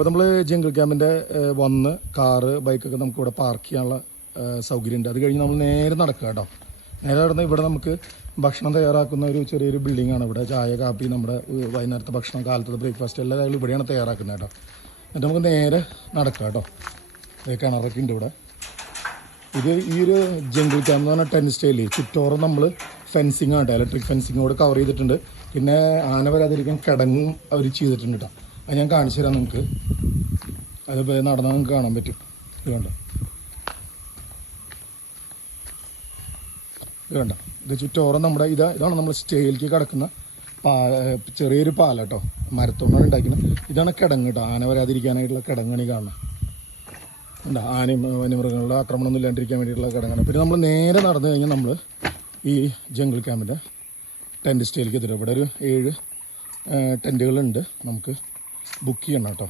അപ്പോൾ നമ്മൾ ജംഗിൾ ക്യാമ്പിൻ്റെ വന്ന് കാറ് ബൈക്കൊക്കെ നമുക്ക് ഇവിടെ പാർക്ക് ചെയ്യാനുള്ള സൗകര്യമുണ്ട്. അത് കഴിഞ്ഞ് നമ്മൾ നേരെ നടക്കുക കേട്ടോ. നേരെ നടന്ന് ഇവിടെ നമുക്ക് ഭക്ഷണം തയ്യാറാക്കുന്ന ഒരു ചെറിയൊരു ബിൽഡിങ്ങാണ് ഇവിടെ. ചായ കാപ്പി നമ്മുടെ വൈകുന്നേരത്തെ ഭക്ഷണം കാലത്തെ ബ്രേക്ക്ഫാസ്റ്റ് എല്ലാ കാര്യങ്ങളും ഇവിടെയാണ് തയ്യാറാക്കുന്നത് കേട്ടോ. എന്നിട്ട് നമുക്ക് നേരെ നടക്കാം കേട്ടോ. കിണറൊക്കെ ഉണ്ട് ഇവിടെ. ഇത് ഈ ഒരു ജംഗിൾ ക്യാമ്പ് എന്ന് പറഞ്ഞാൽ ടെൻറ്റ് സ്റ്റൈല് ചുറ്റോറും നമ്മൾ ഫെൻസിങ് ആട്ടോ, ഇലക്ട്രിക് ഫെൻസിങ്ങോട് കവർ ചെയ്തിട്ടുണ്ട്. പിന്നെ ആന വരാതിരിക്കാൻ കിടങ്ങും അവർ ചെയ്തിട്ടുണ്ട് കേട്ടോ. അത് ഞാൻ കാണിച്ചു തരാം നിങ്ങൾക്ക്. അതിപ്പോൾ നടന്നാൽ നിങ്ങൾക്ക് കാണാൻ പറ്റും. ഇത് കണ്ട, ഇത് കണ്ട, ഇത് ചുറ്റോറം നമ്മുടെ ഇതാണ് നമ്മൾ സ്റ്റേയിലേക്ക് കിടക്കുന്ന ചെറിയൊരു പാല കേട്ടോ. മരത്തോണ്ടാണ് ഉണ്ടാക്കുന്നത്. ഇതാണ് കിടങ്ങ് കേട്ടോ. ആന വരാതിരിക്കാനായിട്ടുള്ള കിടങ്ങണി കാണണം. എന്താ ആനയും വന്യമൃഗങ്ങളുടെ ആക്രമണമൊന്നും ഇല്ലാണ്ടിരിക്കാൻ വേണ്ടിയിട്ടുള്ള കിടങ്ങാണ്. പിന്നെ നമ്മൾ നേരെ നടന്നു കഴിഞ്ഞാൽ നമ്മൾ ഈ ജംഗിൾ ക്യാമ്പിൻ്റെ ടെൻറ്റ് സ്റ്റേയിലേക്ക് എത്തിയിട്ട് ഇവിടെ ഒരു 7 ടെൻറ്റുകളുണ്ട്. നമുക്ക് ബുക്ക് ചെയ്യണം കേട്ടോ.